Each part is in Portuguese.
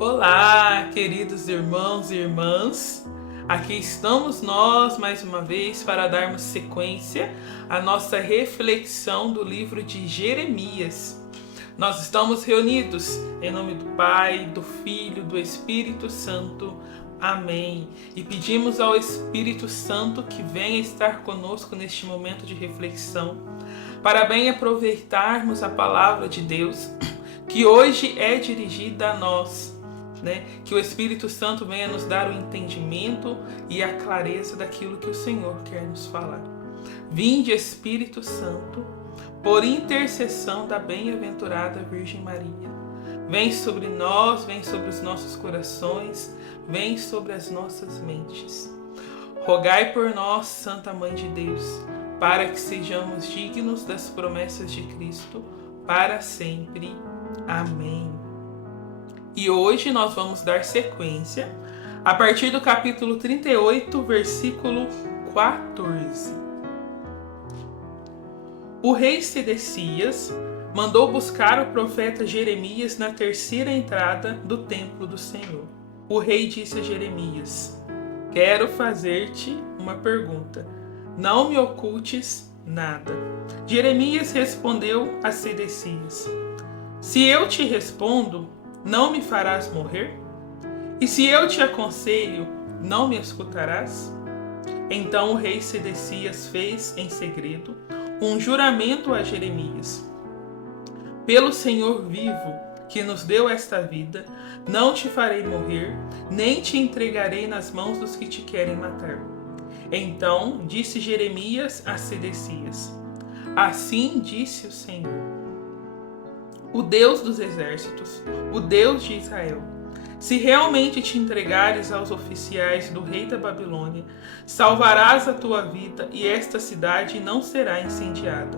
Olá, queridos irmãos e irmãs. Aqui estamos nós mais uma vez para darmos sequência à nossa reflexão do livro de Jeremias. Nós estamos reunidos em nome do Pai, do Filho, do Espírito Santo. Amém. E pedimos ao Espírito Santo que venha estar conosco neste momento de reflexão, para bem aproveitarmos a palavra de Deus, que hoje é dirigida a nós. Que o Espírito Santo venha nos dar o entendimento e a clareza daquilo que o Senhor quer nos falar. Vinde, Espírito Santo, por intercessão da bem-aventurada Virgem Maria. Vem sobre nós, vem sobre os nossos corações, vem sobre as nossas mentes. Rogai por nós, Santa Mãe de Deus, para que sejamos dignos das promessas de Cristo para sempre. Amém. E hoje nós vamos dar sequência a partir do capítulo 38, versículo 14. O rei Sedecias mandou buscar o profeta Jeremias na terceira entrada do templo do Senhor. O rei disse a Jeremias: quero fazer-te uma pergunta. Não me ocultes nada. Jeremias respondeu a Sedecias: se eu te respondo, não me farás morrer? E se eu te aconselho, não me escutarás? Então o rei Sedecias fez em segredo um juramento a Jeremias: pelo Senhor vivo, que nos deu esta vida, não te farei morrer, nem te entregarei nas mãos dos que te querem matar. Então disse Jeremias a Sedecias: assim disse o Senhor, o Deus dos exércitos, o Deus de Israel: se realmente te entregares aos oficiais do rei da Babilônia, salvarás a tua vida e esta cidade não será incendiada.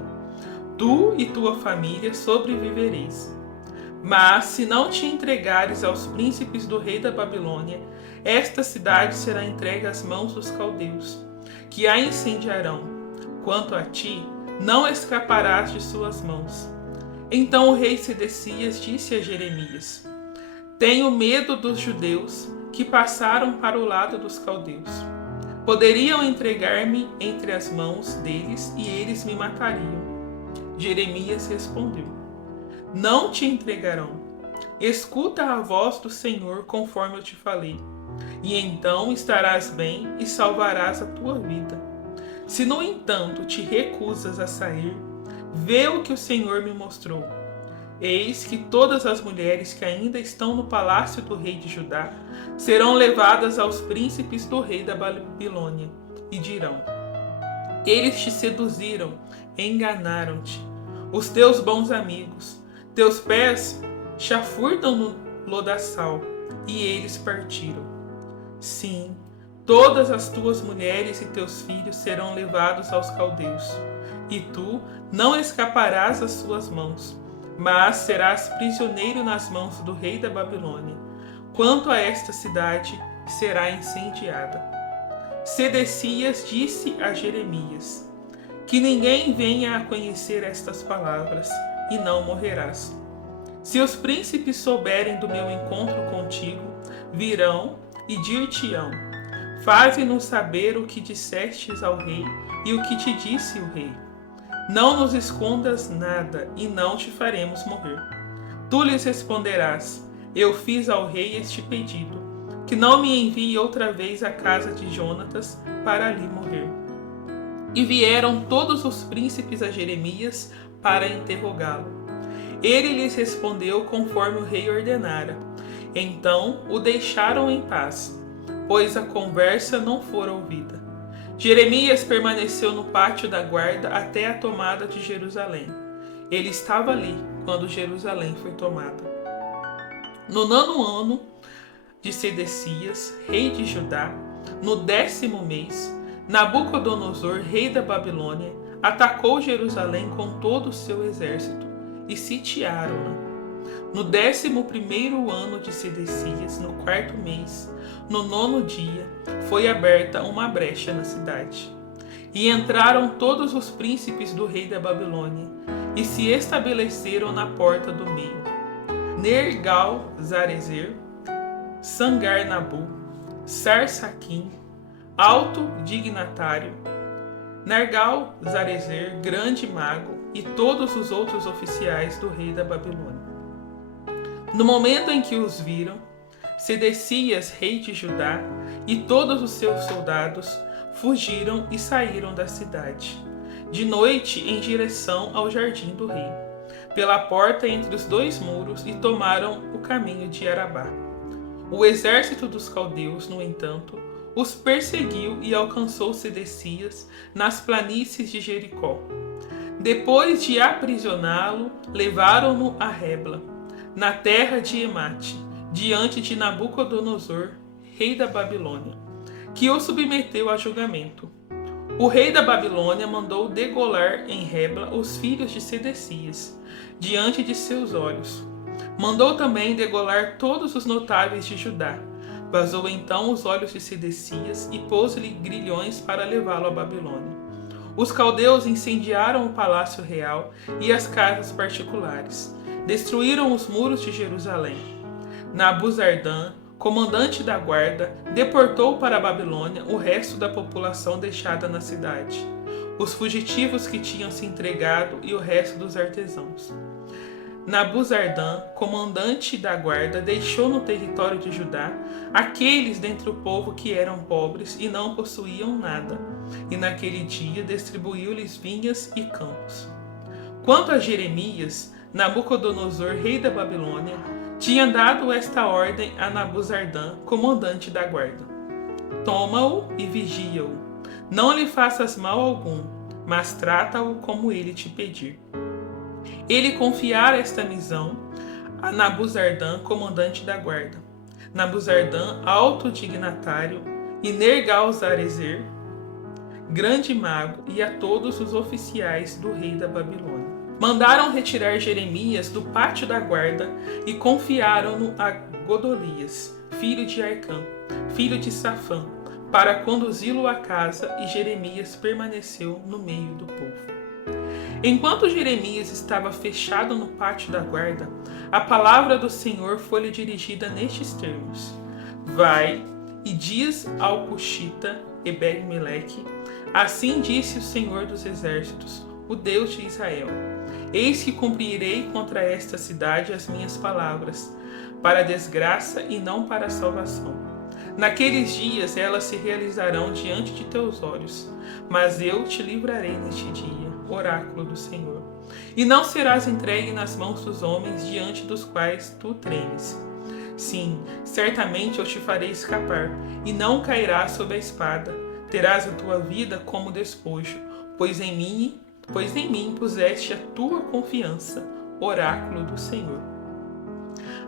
Tu e tua família sobrevivereis. Mas se não te entregares aos príncipes do rei da Babilônia, esta cidade será entregue às mãos dos caldeus, que a incendiarão. Quanto a ti, não escaparás de suas mãos. Então o rei Sedecias disse a Jeremias: tenho medo dos judeus que passaram para o lado dos caldeus. Poderiam entregar-me entre as mãos deles e eles me matariam. Jeremias respondeu: não te entregarão. Escuta a voz do Senhor conforme eu te falei, e então estarás bem e salvarás a tua vida. Se no entanto te recusas a sair, vê o que o Senhor me mostrou. Eis que todas as mulheres que ainda estão no palácio do rei de Judá serão levadas aos príncipes do rei da Babilônia e dirão: eles te seduziram, enganaram-te, os teus bons amigos, teus pés chafurdam no lodaçal, e eles partiram. Sim, todas as tuas mulheres e teus filhos serão levados aos caldeus, e tu não escaparás às suas mãos, mas serás prisioneiro nas mãos do rei da Babilônia. Quanto a esta cidade, será incendiada. Sedecias disse a Jeremias: que ninguém venha a conhecer estas palavras, e não morrerás. Se os príncipes souberem do meu encontro contigo, virão e dir-te-ão: faze-nos saber o que dissestes ao rei e o que te disse o rei. Não nos escondas nada, e não te faremos morrer. Tu lhes responderás: eu fiz ao rei este pedido, que não me envie outra vez à casa de Jonatas para ali morrer. E vieram todos os príncipes a Jeremias para interrogá-lo. Ele lhes respondeu conforme o rei ordenara. Então o deixaram em paz, pois a conversa não fora ouvida. Jeremias permaneceu no pátio da guarda até a tomada de Jerusalém. Ele estava ali quando Jerusalém foi tomada. No 9º ano de Sedecias, rei de Judá, no 10º mês, Nabucodonosor, rei da Babilônia, atacou Jerusalém com todo o seu exército e sitiaram-na. No 11º ano de Sedecias, no 4º mês, no 9º dia, foi aberta uma brecha na cidade. E entraram todos os príncipes do rei da Babilônia, e se estabeleceram na porta do meio. Nergal-Zarezer, Sangar-Nabu, Sarsaquim, alto dignatário, Nergal-Zarezer, grande mago, e todos os outros oficiais do rei da Babilônia. No momento em que os viram, Sedecias, rei de Judá, e todos os seus soldados fugiram e saíram da cidade, de noite em direção ao jardim do rei, pela porta entre os dois muros, e tomaram o caminho de Arabá. O exército dos caldeus, no entanto, os perseguiu e alcançou Sedecias nas planícies de Jericó. Depois de aprisioná-lo, levaram-no a Rebla, na terra de Emate, diante de Nabucodonosor, rei da Babilônia, que o submeteu a julgamento. O rei da Babilônia mandou degolar em Rebla os filhos de Sedecias, diante de seus olhos. Mandou também degolar todos os notáveis de Judá. Vazou então os olhos de Sedecias e pôs-lhe grilhões para levá-lo à Babilônia. Os caldeus incendiaram o palácio real e as casas particulares. Destruíram os muros de Jerusalém. Nabuzardã, comandante da guarda, deportou para a Babilônia o resto da população deixada na cidade, os fugitivos que tinham se entregado e o resto dos artesãos. Nabuzardã, comandante da guarda, deixou no território de Judá aqueles dentre o povo que eram pobres e não possuíam nada, e naquele dia distribuiu-lhes vinhas e campos. Quanto a Jeremias, Nabucodonosor, rei da Babilônia, tinha dado esta ordem a Nabuzardã, comandante da guarda: toma-o e vigia-o. Não lhe faças mal algum, mas trata-o como ele te pedir. Ele confiara esta missão a Nabuzardã, comandante da guarda. Nabuzardã, alto dignatário, e Nergal-Zarezer, grande mago, e a todos os oficiais do rei da Babilônia. Mandaram retirar Jeremias do pátio da guarda e confiaram-no a Godolias, filho de Arcã, filho de Safã, para conduzi-lo à casa, e Jeremias permaneceu no meio do povo. Enquanto Jeremias estava fechado no pátio da guarda, a palavra do Senhor foi-lhe dirigida nestes termos: vai e diz ao cuxita Ebed-Meleque: assim disse o Senhor dos exércitos, o Deus de Israel: eis que cumprirei contra esta cidade as minhas palavras, para a desgraça e não para a salvação. Naqueles dias elas se realizarão diante de teus olhos, mas eu te livrarei neste dia, oráculo do Senhor. E não serás entregue nas mãos dos homens diante dos quais tu tremes. Sim, certamente eu te farei escapar, e não cairás sob a espada. Terás a tua vida como despojo, pois em mim puseste a tua confiança, oráculo do Senhor.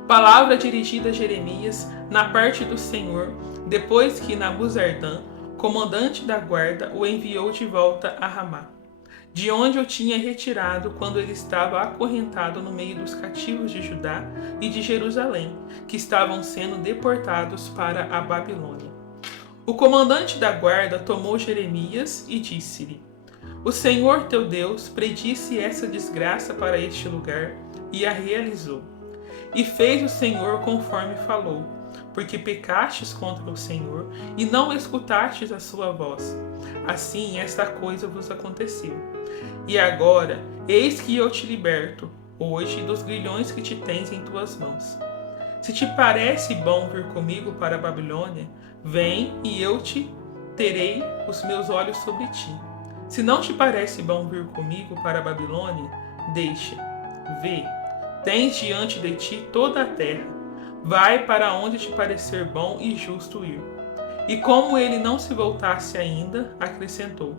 Palavra dirigida a Jeremias na parte do Senhor, depois que Nabuzardã, comandante da guarda, o enviou de volta a Ramá, de onde o tinha retirado quando ele estava acorrentado no meio dos cativos de Judá e de Jerusalém, que estavam sendo deportados para a Babilônia. O comandante da guarda tomou Jeremias e disse-lhe: o Senhor teu Deus predisse essa desgraça para este lugar e a realizou. E fez o Senhor conforme falou, porque pecastes contra o Senhor e não escutastes a sua voz. Assim esta coisa vos aconteceu. E agora, eis que eu te liberto, hoje, dos grilhões que te tens em tuas mãos. Se te parece bom vir comigo para a Babilônia, vem e eu te terei os meus olhos sobre ti. Se não te parece bom vir comigo para a Babilônia, deixa, vê. Tens diante de ti toda a terra. Vai para onde te parecer bom e justo ir. E como ele não se voltasse ainda, acrescentou: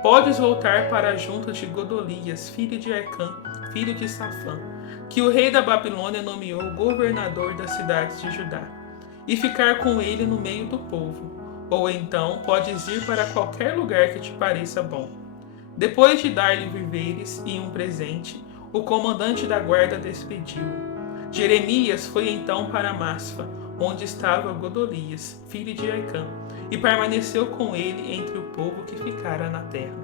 podes voltar para a junta de Godolias, filho de Arcã, filho de Safã, que o rei da Babilônia nomeou governador das cidades de Judá, e ficar com ele no meio do povo. Ou então podes ir para qualquer lugar que te pareça bom. Depois de dar-lhe víveres e um presente, o comandante da guarda despediu-o. Jeremias foi então para Masfa, onde estava Godolias, filho de Arcã, e permaneceu com ele entre o povo que ficara na terra.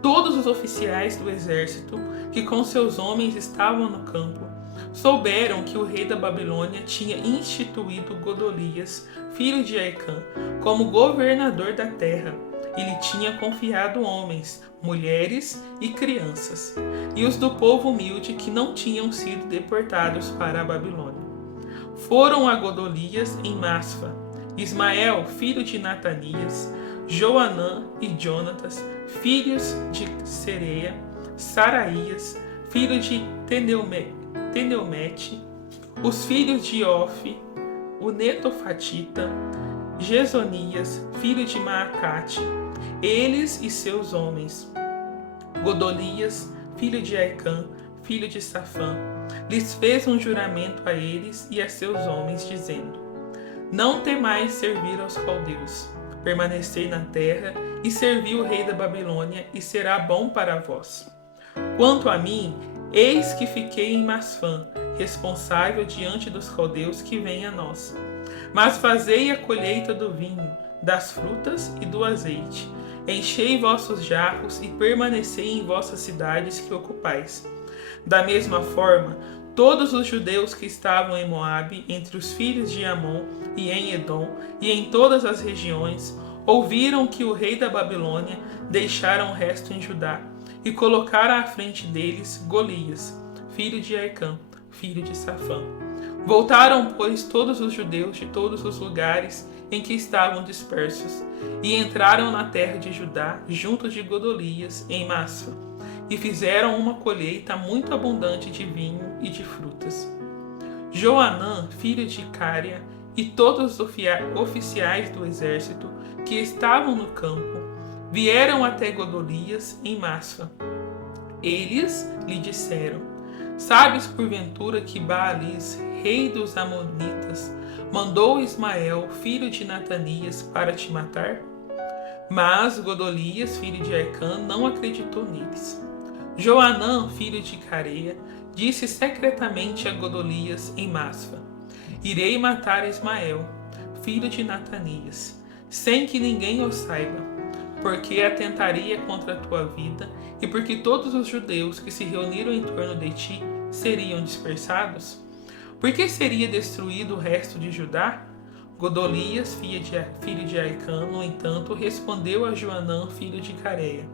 Todos os oficiais do exército, que com seus homens estavam no campo, souberam que o rei da Babilônia tinha instituído Godolias, filho de Aicã, como governador da terra, e lhe tinha confiado homens, mulheres e crianças, e os do povo humilde que não tinham sido deportados para a Babilônia. Foram a Godolias em Masfa, Ismael, filho de Natanias, Joanã e Jonatas, filhos de Sereia, Saraías, filho de Teneumete, os filhos de Ofi, o Netofatita, Gesonias, filho de Maacate, eles e seus homens. Godolias, filho de Aicã, filho de Safã, lhes fez um juramento a eles e a seus homens, dizendo: Não temais servir aos caldeus, permanecei na terra e servi o rei da Babilônia, e será bom para vós. Quanto a mim, eis que fiquei em Masfã, responsável diante dos caldeus que vêm a nós. Mas fazei a colheita do vinho, das frutas e do azeite. Enchei vossos jarros e permanecei em vossas cidades que ocupais. Da mesma forma, todos os judeus que estavam em Moabe, entre os filhos de Amon, e em Edom, e em todas as regiões, ouviram que o rei da Babilônia deixara o resto em Judá, e colocara à frente deles Golias, filho de Aicã, filho de Safã. Voltaram, pois, todos os judeus de todos os lugares em que estavam dispersos, e entraram na terra de Judá, junto de Godolias, em Masfa, e fizeram uma colheita muito abundante de vinho e de frutas. Joanã, filho de Cária, e todos os oficiais do exército que estavam no campo, vieram até Godolias em Masfa. Eles lhe disseram: Sabes porventura que Baalis, rei dos Amonitas, mandou Ismael, filho de Natanias, para te matar? Mas Godolias, filho de Aicã, não acreditou neles. Joanã, filho de Careia, disse secretamente a Godolias em Masfa: Irei matar Ismael, filho de Natanias, sem que ninguém o saiba, porque atentaria contra a tua vida e porque todos os judeus que se reuniram em torno de ti seriam dispersados? Por que seria destruído o resto de Judá? Godolias, filho de Aicã, no entanto, respondeu a Joanã, filho de Careia: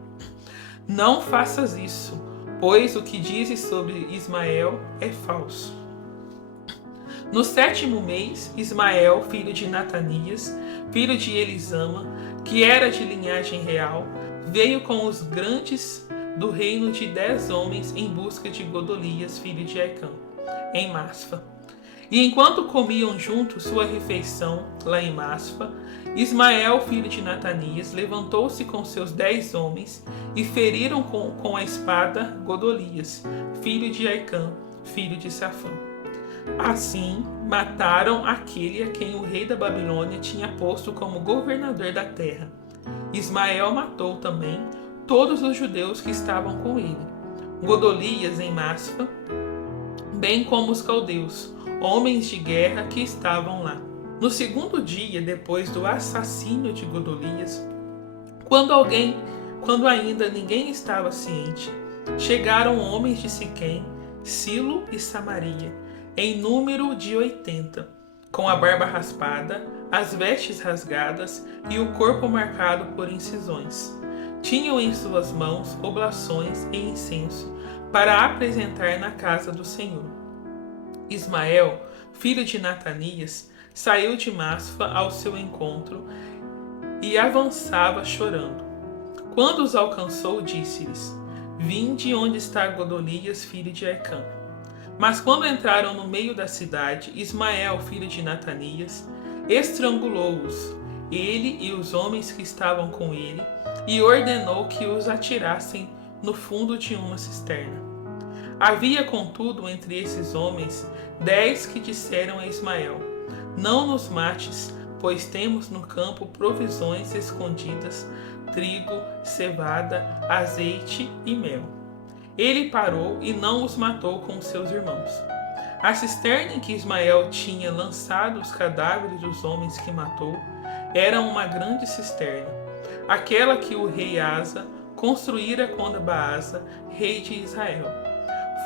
Não faças isso, pois o que dizes sobre Ismael é falso. No 7º mês, Ismael, filho de Natanias, filho de Elisama, que era de linhagem real, veio com os grandes do reino de 10 homens em busca de Godolias, filho de Aicã, em Masfa. E enquanto comiam juntos sua refeição lá em Masfa, Ismael, filho de Natanias, levantou-se com seus 10 homens e feriram com a espada Godolias, filho de Aicã, filho de Safã. Assim, mataram aquele a quem o rei da Babilônia tinha posto como governador da terra. Ismael matou também todos os judeus que estavam com ele, Godolias em Masfa, bem como os caldeus, homens de guerra que estavam lá. No 2º dia depois do assassínio de Godolias, quando ainda ninguém estava ciente, chegaram homens de Siquém, Silo e Samaria, em número de 80, com a barba raspada, as vestes rasgadas e o corpo marcado por incisões. Tinham em suas mãos oblações e incenso para apresentar na casa do Senhor. Ismael, filho de Natanias, saiu de Masfa ao seu encontro e avançava chorando. Quando os alcançou, disse-lhes: Vinde onde está Godolias, filho de Aicã. Mas quando entraram no meio da cidade, Ismael, filho de Natanias, estrangulou-os, ele e os homens que estavam com ele, e ordenou que os atirassem no fundo de uma cisterna. Havia, contudo, entre esses homens 10 que disseram a Ismael: Não nos mates, pois temos no campo provisões escondidas, trigo, cevada, azeite e mel. Ele parou e não os matou com seus irmãos. A cisterna em que Ismael tinha lançado os cadáveres dos homens que matou era uma grande cisterna, aquela que o rei Asa construíra contra Baasa, rei de Israel.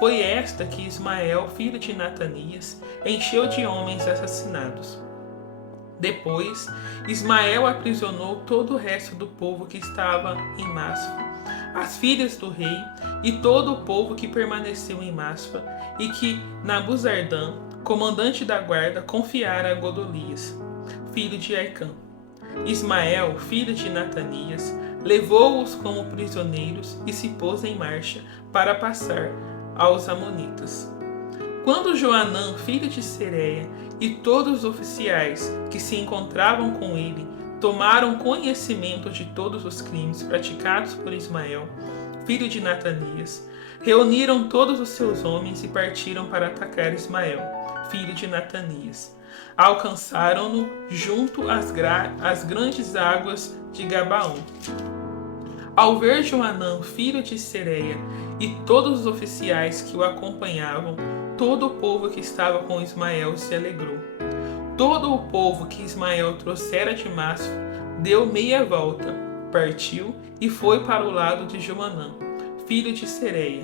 foi esta que Ismael, filho de Natanias, encheu de homens assassinados. Depois, Ismael aprisionou todo o resto do povo que estava em Maspa, as filhas do rei e todo o povo que permaneceu em Maspa, e que Nabuzardã, comandante da guarda, confiara a Godolias, filho de Aicã. Ismael, filho de Natanias, levou-os como prisioneiros e se pôs em marcha para passar aos amonitas. Quando Joanã, filho de Sereia, e todos os oficiais que se encontravam com ele tomaram conhecimento de todos os crimes praticados por Ismael, filho de Natanias, reuniram todos os seus homens e partiram para atacar Ismael, filho de Natanias. Alcançaram-no junto às grandes águas de Gabaão. Ao ver Joanã, filho de Sereia, e todos os oficiais que o acompanhavam, todo o povo que estava com Ismael se alegrou. Todo o povo que Ismael trouxera de Maspa deu meia volta, partiu e foi para o lado de Joanã, filho de Sereia.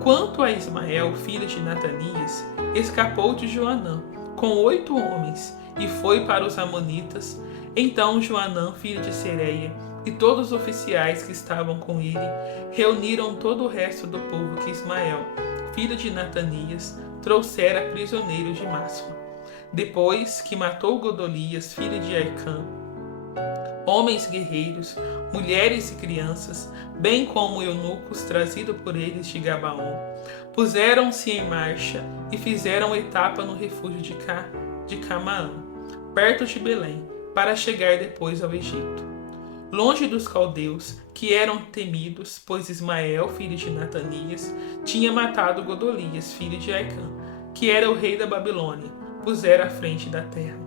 Quanto a Ismael, filho de Natanias, escapou de Joanã com 8 homens e foi para os amonitas. Então Joanã, filho de Sereia, e todos os oficiais que estavam com ele reuniram todo o resto do povo que Ismael, filho de Natanias, trouxera prisioneiro de Maspa. Depois que matou Godolias, filho de Aicã, homens guerreiros, mulheres e crianças, bem como eunucos trazidos por eles de Gabaão, puseram-se em marcha e fizeram etapa no refúgio de Camaã, perto de Belém, para chegar depois ao Egito. Longe dos caldeus, que eram temidos, pois Ismael, filho de Natanias, tinha matado Godolias, filho de Aicã, que era o rei da Babilônia, pusera à frente da terra.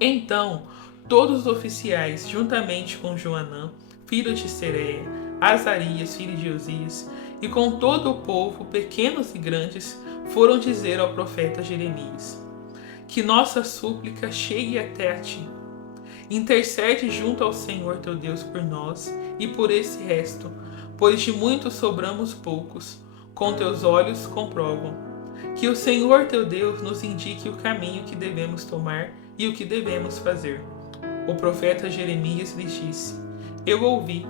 Então, todos os oficiais, juntamente com Joanã, filho de Sereia, Azarias, filho de Osias, e com todo o povo, pequenos e grandes, foram dizer ao profeta Jeremias: que nossa súplica chegue até a ti. Intercede junto ao Senhor teu Deus por nós e por esse resto, pois de muitos sobramos poucos. Com teus olhos comprovam. Que o Senhor teu Deus nos indique o caminho que devemos tomar e o que devemos fazer. O profeta Jeremias lhes disse: eu ouvi.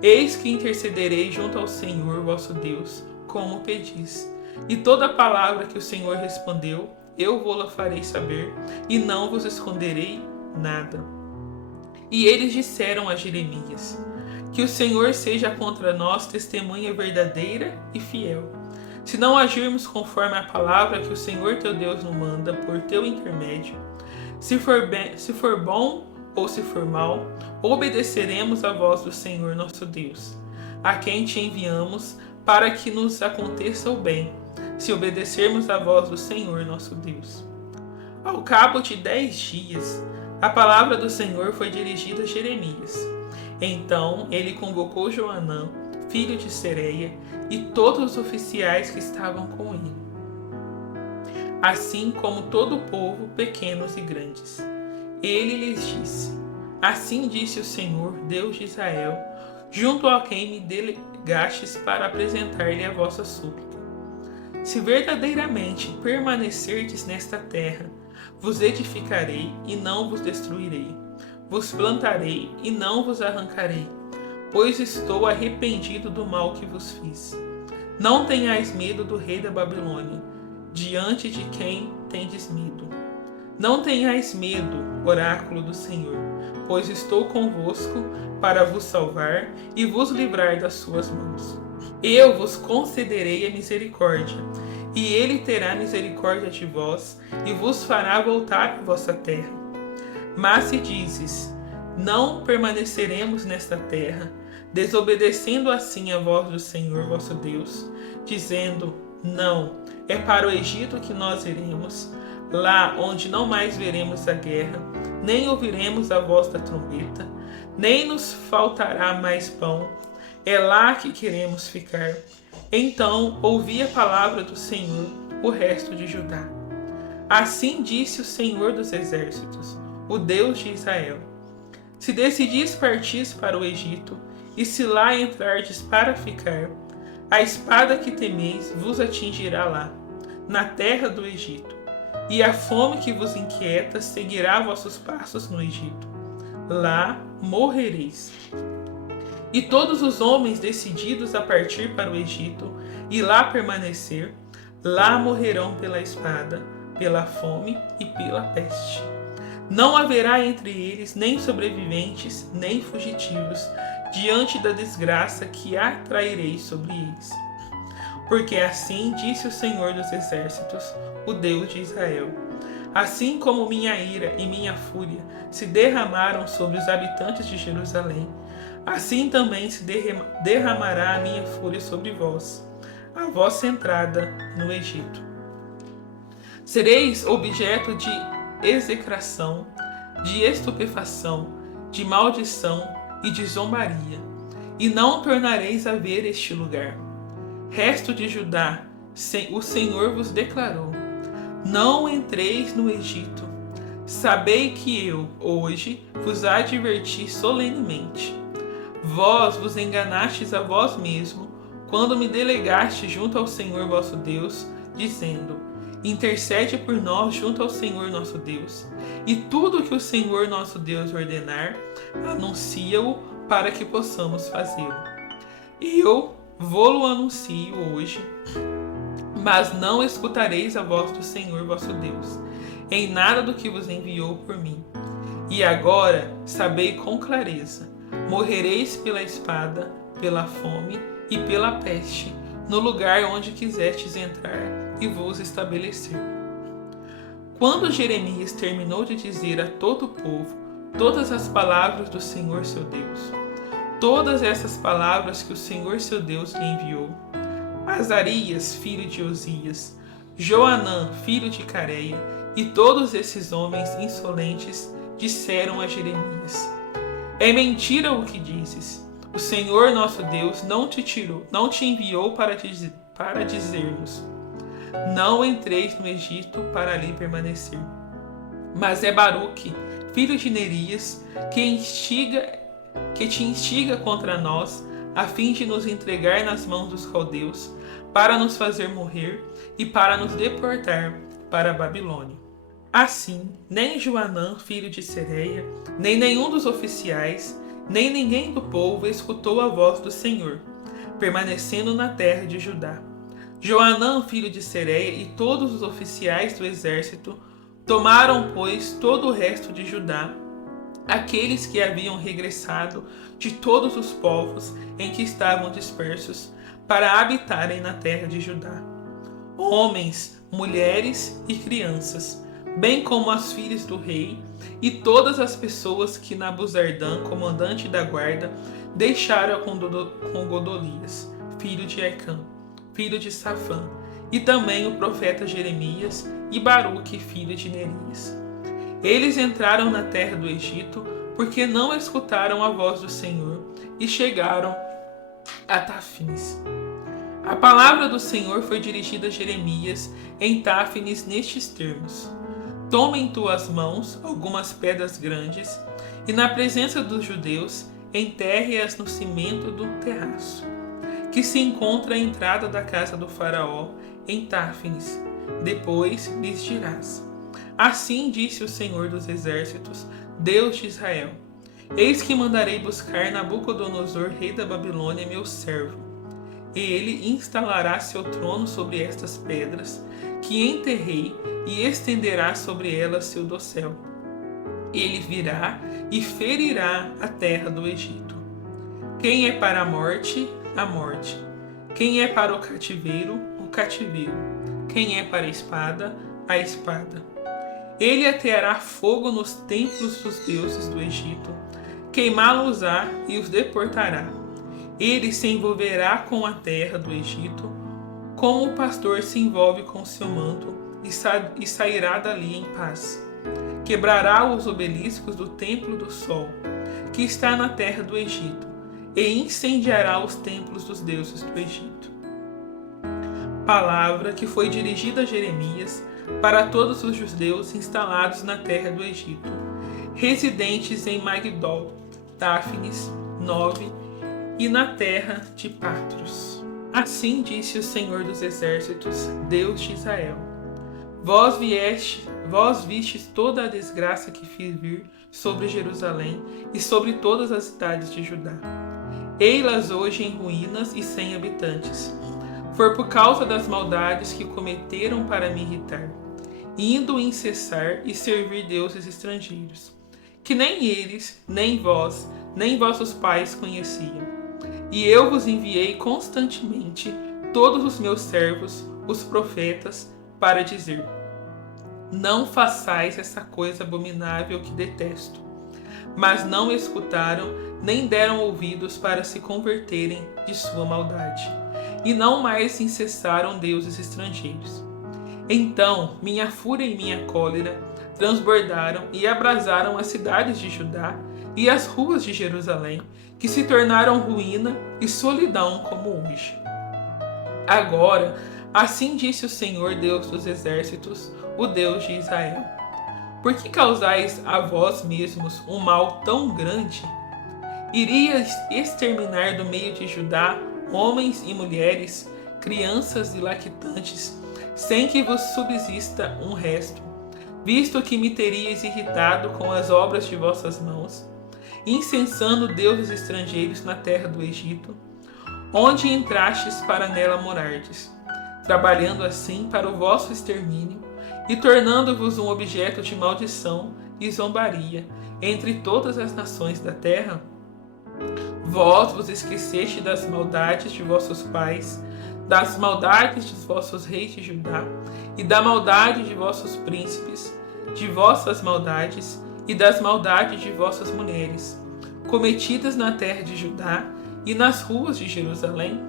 Eis que intercederei junto ao Senhor vosso Deus, como pedis. E toda a palavra que o Senhor respondeu, eu vou-la farei saber, e não vos esconderei nada. E eles disseram a Jeremias: que o Senhor seja contra nós testemunha verdadeira e fiel. Se não agirmos conforme a palavra que o Senhor teu Deus nos manda por teu intermédio, se for bom ou se for mal, obedeceremos à voz do Senhor nosso Deus, a quem te enviamos para que nos aconteça o bem, se obedecermos à voz do Senhor nosso Deus. Ao cabo de 10 dias, a palavra do Senhor foi dirigida a Jeremias. Então ele convocou Joanã, filho de Sereia, e todos os oficiais que estavam com ele, assim como todo o povo, pequenos e grandes. Ele lhes disse: assim disse o Senhor, Deus de Israel, junto a quem me delegastes para apresentar-lhe a vossa súplica. Se verdadeiramente permanecerdes nesta terra, vos edificarei e não vos destruirei. Vos plantarei e não vos arrancarei, pois estou arrependido do mal que vos fiz. Não tenhais medo do rei da Babilônia, diante de quem tendes medo. Não tenhais medo, oráculo do Senhor, pois estou convosco para vos salvar e vos livrar das suas mãos. Eu vos concederei a misericórdia, e ele terá misericórdia de vós, e vos fará voltar à vossa terra. Mas se dizes: não permaneceremos nesta terra, desobedecendo assim a voz do Senhor vosso Deus, dizendo: não, é para o Egito que nós iremos, lá onde não mais veremos a guerra, nem ouviremos a voz da trombeta, nem nos faltará mais pão, é lá que queremos ficar. Então ouvi a palavra do Senhor, o resto de Judá. Assim disse o Senhor dos exércitos, o Deus de Israel: se decidis partir para o Egito, e se lá entrardes para ficar, A espada que temeis vos atingirá lá, na terra do Egito, e a fome que vos inquieta seguirá vossos passos no Egito. Lá morrereis. E todos os homens decididos a partir para o Egito e lá permanecer, lá morrerão pela espada, pela fome e pela peste. Não haverá entre eles nem sobreviventes, nem fugitivos, diante da desgraça que atrairei sobre eles. Porque assim disse o Senhor dos Exércitos, o Deus de Israel: assim como minha ira e minha fúria se derramaram sobre os habitantes de Jerusalém, assim também se derramará a minha fúria sobre vós, a vossa entrada no Egito. Sereis objeto de execração, de estupefação, de maldição e de zombaria, e não tornareis a ver este lugar. Resto de Judá, o Senhor vos declarou: não entreis no Egito. Sabei que eu, hoje, vos adverti solenemente. Vós vos enganastes a vós mesmo, quando me delegaste junto ao Senhor vosso Deus, dizendo: intercede por nós junto ao Senhor nosso Deus, e tudo que o Senhor nosso Deus ordenar, anuncia-o para que possamos fazê-lo. Eu vô-lo anuncio hoje, mas não escutareis a voz do Senhor vosso Deus, em nada do que vos enviou por mim. E agora sabei com clareza: morrereis pela espada, pela fome e pela peste, no lugar onde quisestes entrar e vos estabelecer. Quando Jeremias terminou de dizer a todo o povo todas as palavras do Senhor seu Deus, todas essas palavras que o Senhor seu Deus lhe enviou, Azarias, filho de Osias, Joanã, filho de Careia, e todos esses homens insolentes disseram a Jeremias: é mentira o que dizes. O Senhor nosso Deus não te enviou para dizer-nos: não entreis no Egito para ali permanecer. Mas é Baruque, filho de Nerias, que te instiga contra nós, a fim de nos entregar nas mãos dos caldeus, para nos fazer morrer e para nos deportar para a Babilônia. Assim, nem Joanã, filho de Sereia, nem nenhum dos oficiais, nem ninguém do povo escutou a voz do Senhor, permanecendo na terra de Judá. Joanã, filho de Sereia, e todos os oficiais do exército tomaram, pois, todo o resto de Judá, aqueles que haviam regressado de todos os povos em que estavam dispersos, para habitarem na terra de Judá. Homens, mulheres e crianças, bem como as filhas do rei, e todas as pessoas que Nabuzardã, comandante da guarda, deixara com Godolias, filho de Aicã, filho de Safã, e também o profeta Jeremias e Baruque, filho de Nerias. Eles entraram na terra do Egito porque não escutaram a voz do Senhor e chegaram a Táfnis. A palavra do Senhor foi dirigida a Jeremias em Táfnis nestes termos: toma em tuas mãos algumas pedras grandes e, na presença dos judeus, enterre-as no cimento do terraço, que se encontra à entrada da casa do faraó, em Táfnis. Depois lhes dirás: assim disse o Senhor dos Exércitos, Deus de Israel: eis que mandarei buscar Nabucodonosor, rei da Babilônia, meu servo. Ele instalará seu trono sobre estas pedras, que enterrei, e estenderá sobre elas seu dossel. Ele virá e ferirá a terra do Egito. Quem é para a morte, a morte. Quem é para o cativeiro, o cativeiro. Quem é para a espada, a espada. Ele ateará fogo nos templos dos deuses do Egito, queimá-los-á e os deportará. Ele se envolverá com a terra do Egito, como o pastor se envolve com seu manto, e sairá dali em paz. Quebrará os obeliscos do templo do sol, que está na terra do Egito, e incendiará os templos dos deuses do Egito. Palavra que foi dirigida a Jeremias para todos os judeus instalados na terra do Egito, residentes em Magdol, Táfnis, Nove e na terra de Patros. Assim disse o Senhor dos Exércitos, Deus de Israel: Vós vistes toda a desgraça que fiz vir sobre Jerusalém e sobre todas as cidades de Judá. Ei-las hoje em ruínas e sem habitantes. Foi por causa das maldades que cometeram para me irritar, indo incessar e servir deuses estrangeiros, que nem eles, nem vós, nem vossos pais conheciam. E eu vos enviei constantemente todos os meus servos, os profetas, para dizer: não façais essa coisa abominável que detesto. Mas não escutaram, nem deram ouvidos para se converterem de sua maldade, e não mais incessaram deuses estrangeiros. Então minha fúria e minha cólera transbordaram e abrasaram as cidades de Judá e as ruas de Jerusalém, que se tornaram ruína e solidão como hoje. Agora, assim disse o Senhor Deus dos Exércitos, o Deus de Israel: por que causais a vós mesmos um mal tão grande? Irias exterminar do meio de Judá homens e mulheres, crianças e lactantes, sem que vos subsista um resto, visto que me terias irritado com as obras de vossas mãos, incensando deuses estrangeiros na terra do Egito, onde entrastes para nela morardes, trabalhando assim para o vosso extermínio, e tornando-vos um objeto de maldição e zombaria entre todas as nações da terra? Vós vos esqueceste das maldades de vossos pais, das maldades dos vossos reis de Judá, e da maldade de vossos príncipes, de vossas maldades e das maldades de vossas mulheres, cometidas na terra de Judá e nas ruas de Jerusalém?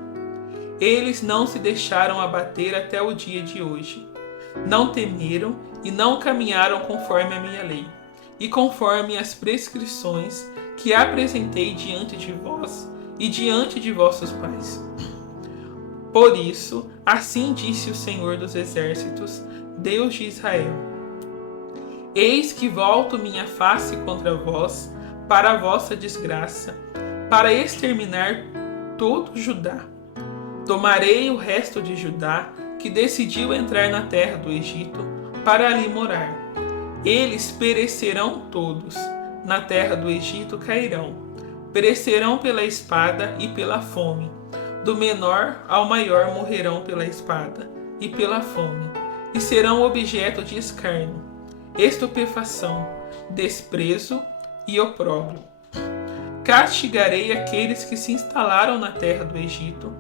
Eles não se deixaram abater até o dia de hoje. Não temeram e não caminharam conforme a minha lei, e conforme as prescrições que apresentei diante de vós e diante de vossos pais. Por isso, assim disse o Senhor dos Exércitos, Deus de Israel: eis que volto minha face contra vós, para a vossa desgraça, para exterminar todo Judá. Tomarei o resto de Judá, que decidiu entrar na terra do Egito, para ali morar. Eles perecerão todos, na terra do Egito cairão, perecerão pela espada e pela fome. Do menor ao maior morrerão pela espada e pela fome, e serão objeto de escárnio, estupefação, desprezo e opróbrio. Castigarei aqueles que se instalaram na terra do Egito,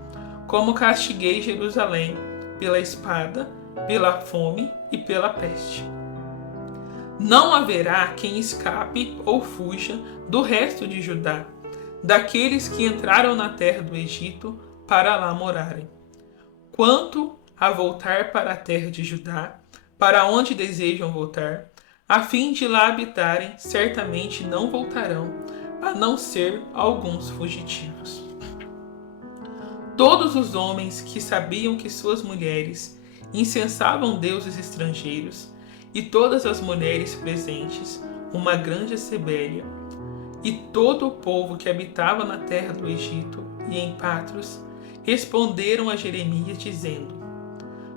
como castiguei Jerusalém, pela espada, pela fome e pela peste. Não haverá quem escape ou fuja do resto de Judá, daqueles que entraram na terra do Egito para lá morarem. Quanto a voltar para a terra de Judá, para onde desejam voltar, a fim de lá habitarem, certamente não voltarão, a não ser alguns fugitivos. Todos os homens que sabiam que suas mulheres incensavam deuses estrangeiros, e todas as mulheres presentes, uma grande assembléia, e todo o povo que habitava na terra do Egito e em Patros, responderam a Jeremias dizendo: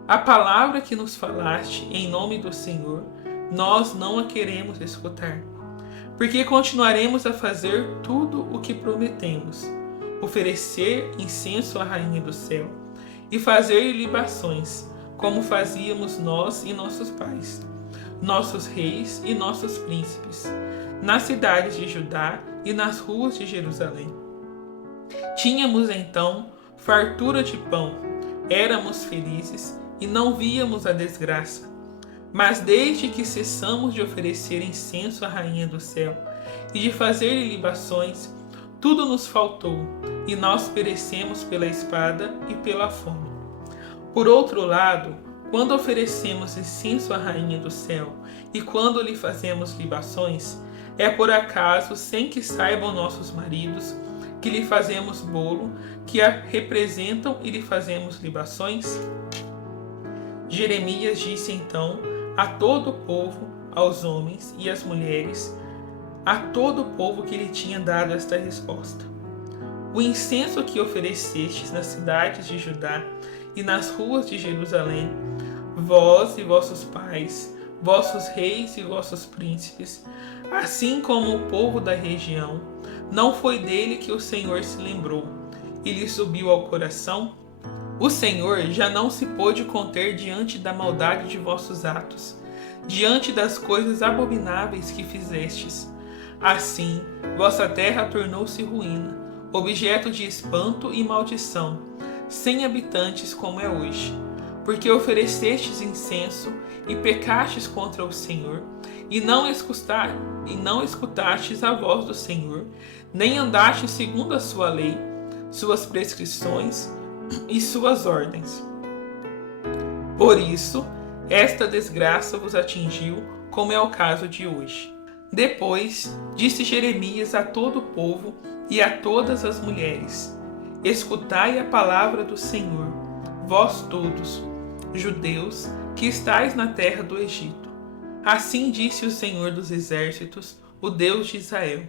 a palavra que nos falaste em nome do Senhor, nós não a queremos escutar, porque continuaremos a fazer tudo o que prometemos, oferecer incenso à rainha do céu e fazer libações, como fazíamos nós e nossos pais, nossos reis e nossos príncipes, nas cidades de Judá e nas ruas de Jerusalém. Tínhamos então fartura de pão, éramos felizes e não víamos a desgraça. Mas desde que cessamos de oferecer incenso à rainha do céu e de fazer-lhe libações, tudo nos faltou, e nós perecemos pela espada e pela fome. Por outro lado, quando oferecemos incenso à rainha do céu e quando lhe fazemos libações, é por acaso sem que saibam nossos maridos que lhe fazemos bolo, que a representam e lhe fazemos libações? Jeremias disse então a todo o povo, aos homens e às mulheres, a todo o povo que lhe tinha dado esta resposta: o incenso que oferecestes nas cidades de Judá e nas ruas de Jerusalém, vós e vossos pais, vossos reis e vossos príncipes, assim como o povo da região, não foi dele que o Senhor se lembrou e lhe subiu ao coração? O Senhor já não se pôde conter diante da maldade de vossos atos, diante das coisas abomináveis que fizestes. Assim, vossa terra tornou-se ruína, objeto de espanto e maldição, sem habitantes como é hoje, porque oferecestes incenso e pecastes contra o Senhor, e não escutastes a voz do Senhor, nem andastes segundo a sua lei, suas prescrições e suas ordens. Por isso, esta desgraça vos atingiu, como é o caso de hoje. Depois, disse Jeremias a todo o povo e a todas as mulheres: escutai a palavra do Senhor, vós todos, judeus, que estáis na terra do Egito. Assim disse o Senhor dos exércitos, o Deus de Israel: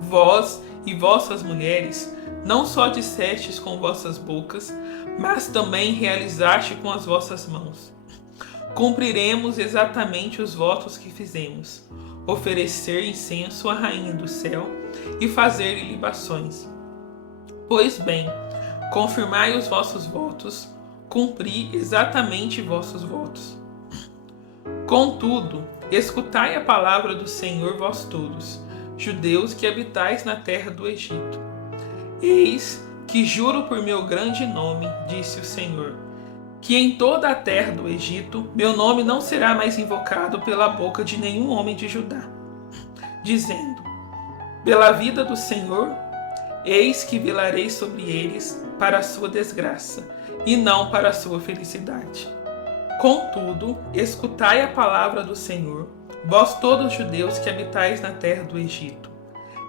vós e vossas mulheres não só dissestes com vossas bocas, mas também realizaste com as vossas mãos. Cumpriremos exatamente os votos que fizemos: oferecer incenso à rainha do céu e fazer-lhe libações. Pois bem, confirmai os vossos votos, cumpri exatamente vossos votos. Contudo, escutai a palavra do Senhor, vós todos, judeus que habitais na terra do Egito. Eis que juro por meu grande nome, disse o Senhor, que em toda a terra do Egito meu nome não será mais invocado pela boca de nenhum homem de Judá, dizendo: pela vida do Senhor, eis que velarei sobre eles para a sua desgraça, e não para a sua felicidade. Contudo, escutai a palavra do Senhor, vós todos judeus que habitais na terra do Egito.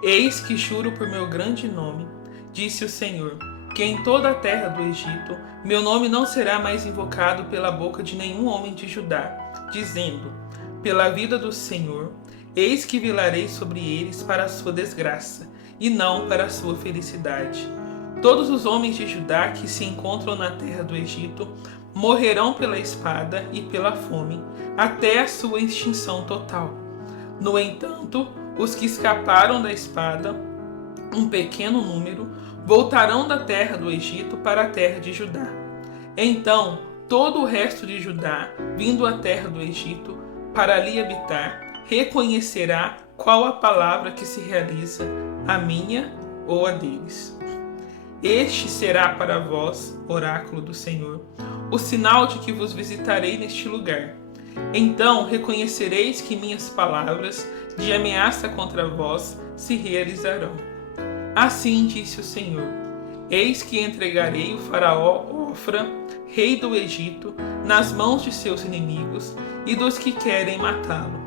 Eis que juro por meu grande nome, disse o Senhor, que em toda a terra do Egito meu nome não será mais invocado pela boca de nenhum homem de Judá, dizendo: pela vida do Senhor, eis que velarei sobre eles para a sua desgraça, e não para a sua felicidade. Todos os homens de Judá que se encontram na terra do Egito morrerão pela espada e pela fome, até a sua extinção total. No entanto, os que escaparam da espada, um pequeno número, voltarão da terra do Egito para a terra de Judá. Então, todo o resto de Judá, vindo à terra do Egito para ali habitar, reconhecerá qual a palavra que se realiza, a minha ou a deles. Este será para vós, oráculo do Senhor, o sinal de que vos visitarei neste lugar. Então reconhecereis que minhas palavras de ameaça contra vós se realizarão. Assim disse o Senhor: eis que entregarei o faraó Ofra, rei do Egito, nas mãos de seus inimigos e dos que querem matá-lo.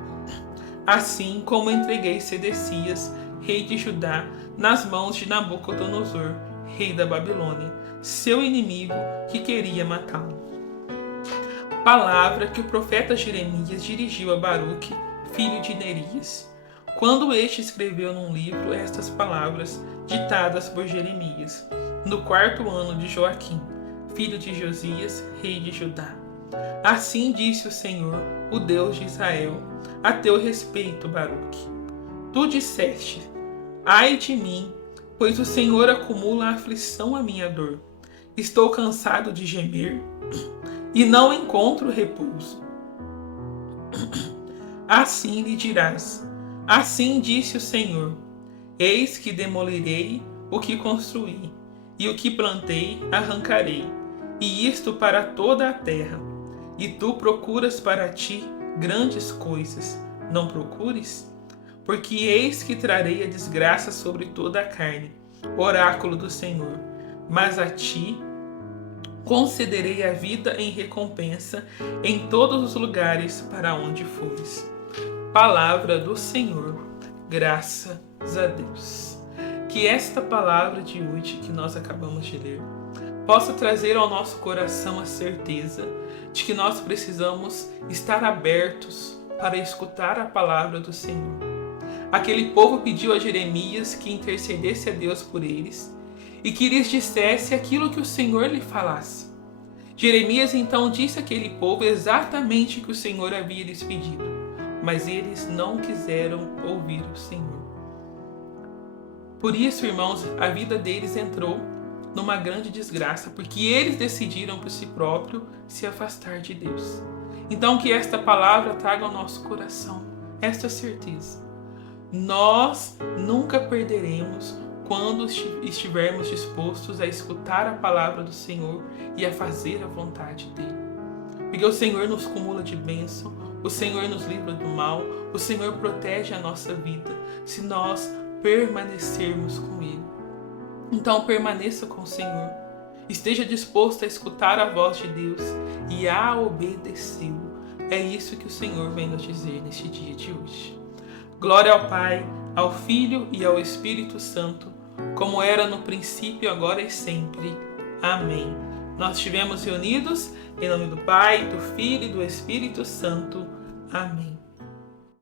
Assim como entreguei Sedecias, rei de Judá, nas mãos de Nabucodonosor, rei da Babilônia, seu inimigo que queria matá-lo. Palavra que o profeta Jeremias dirigiu a Baruque, filho de Nerias, quando este escreveu num livro estas palavras ditadas por Jeremias, no 4º ano de Joaquim, filho de Josias, rei de Judá. Assim disse o Senhor, o Deus de Israel, a teu respeito, Baruque. Tu disseste: ai de mim, pois o Senhor acumula a aflição à minha dor. Estou cansado de gemer e não encontro repouso. Assim lhe dirás: assim disse o Senhor: eis que demolirei o que construí, e o que plantei arrancarei, e isto para toda a terra. E tu procuras para ti grandes coisas, não procures? Porque eis que trarei a desgraça sobre toda a carne, oráculo do Senhor. Mas a ti concederei a vida em recompensa em todos os lugares para onde fores. Palavra do Senhor, graças a Deus. Que esta palavra de hoje que nós acabamos de ler possa trazer ao nosso coração a certeza de que nós precisamos estar abertos para escutar a palavra do Senhor. aquele povo pediu a Jeremias que intercedesse a Deus por eles e que lhes dissesse aquilo que o Senhor lhe falasse. Jeremias então disse àquele povo exatamente o que o Senhor havia lhes pedido, mas eles não quiseram ouvir o Senhor. Por isso, irmãos, a vida deles entrou numa grande desgraça, porque eles decidiram por si próprios se afastar de Deus. Então que esta palavra traga ao nosso coração esta certeza. Nós nunca perderemos quando estivermos dispostos a escutar a palavra do Senhor e a fazer a vontade dele. Porque o Senhor nos cumula de bênção, o Senhor nos livra do mal, o Senhor protege a nossa vida se nós permanecermos com Ele. Então permaneça com o Senhor, esteja disposto a escutar a voz de Deus e a obedecê-lo. É isso que o Senhor vem nos dizer neste dia de hoje. Glória ao Pai, ao Filho e ao Espírito Santo, como era no princípio, agora e sempre. Amém. Nós estivemos reunidos em nome do Pai, do Filho e do Espírito Santo. Amém.